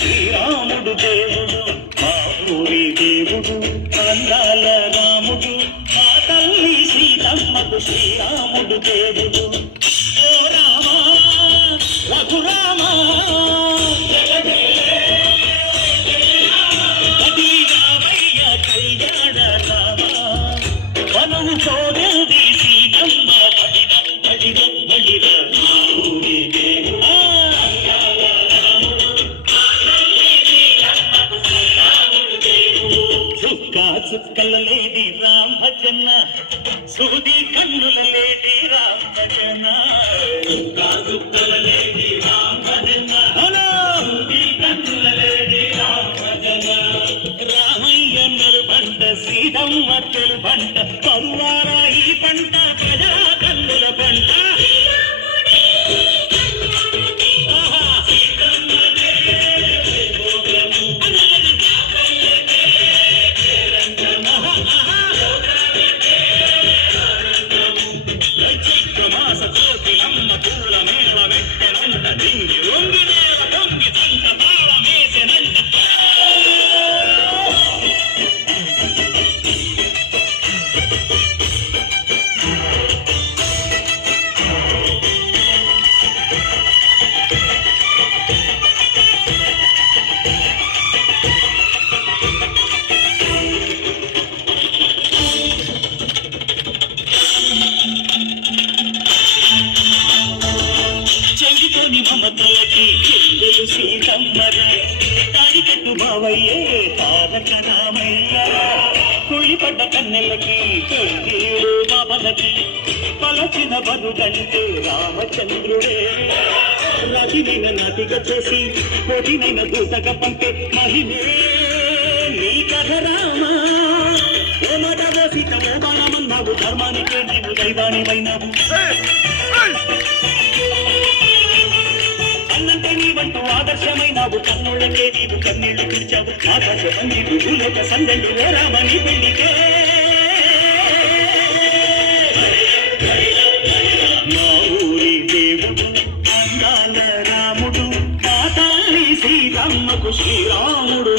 శ్రీరాముడు దేవుడు మా ఊరి దేవుడు అందాల రాముడు మా తల్లి సీతమ్మకు శ్రీరాముడు దేవుడు ఓ రామా రఘురామా కదిరామయ్య కళ్యాణ రామా వనము కోరింది సీతమ్మ చుక్కల లేడి రామ్ భజన సూది కన్నుల లేడి రామ్ భజన చుక్కల లేడి రామ్ భజన సూది కన్నుల లేడి రామ్ భజన రామయ్య నరుబంట సీతమ్మ తెలుబంట కరువార ఈ పంట ప్రజా కన్నుల పంట మమతలకి చెల్లెలు సీతమ్మరే తాడికట్టు బావయ్యే తారక రామయ్య కుళ్ళిపడ్డ కన్నెలకి కళ్ళీడు బాబలకి పలచిన బరుడంటే రామచంద్రుడే రతినైన నటిగా చేసి కోటినైన దూతగా పంపే మహిమే నీ కథ రామా ఓ మాటవో సీత ఓ బాణమన్నావు ధర్మానికే నీవు దైవానివైనావు అన్నంటే నీవంటూ ఆదర్శమైనావు కన్నుళ్ళకే నీవు కన్నీళ్లు పిలిచావు ఆకాశమని భూలోక సందళ్ళు ఓ రామని పెళ్లికే మా ఊరి దేవుడు అందాల రాముడు మా తల్లి సీతమ్మకు శ్రీరాముడు